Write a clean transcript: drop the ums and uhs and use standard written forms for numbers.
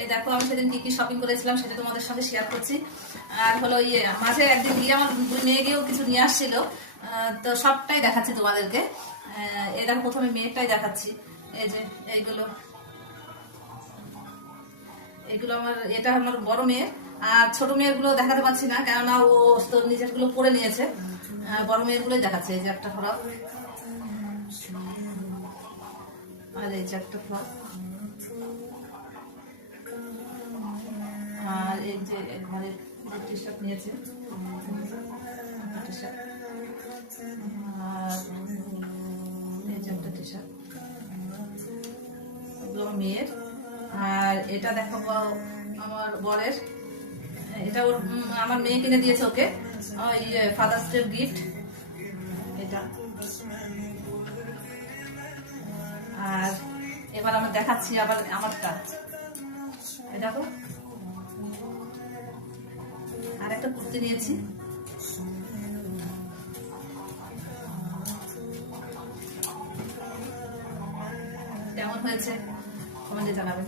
এই দেখো আমি সেদিন কি কি শপিং করেছিলাম সেটা তোমাদের সঙ্গে শেয়ার করছি। আর হলো মাঝে একদিন গিয়ে আমার দুই মেয়ে গিয়েও কিছু নিয়ে আসছিল, তো সবটাই দেখাচ্ছি তোমাদেরকে। এই দেখো প্রথমে মেয়েটাই দেখাচ্ছি। এই যে এইগুলো এগুলো এটা আমার বড় মেয়ের, আর ছোট মেয়ের গুলো দেখাতে পারছি না কেননা ও তো নিজের গুলো পরে নিয়েছে। বড় মেয়ের গুলোই দেখাচ্ছে। এই যে একটা ফ্রক, আর এই যে একটা ফ্রক, আর এই যে ঘরে টি শার্ট নিয়েছে, টি শার্ট, আর এই যে একটা টি শার্ট, এগুলো আমার মেয়ের। আর এটা দেখাবো আমার বরের, এটা ওর আমার মেয়ে কিনে দিয়েছে ওকে, ফাদার্স ডে গিফট এটা। আর এবার আমি দেখাচ্ছি আবার আমারটা। এই দেখো আর একটা কুর্তি নিয়েছি। কেমন হয়েছে কমেন্টে জানাবেন।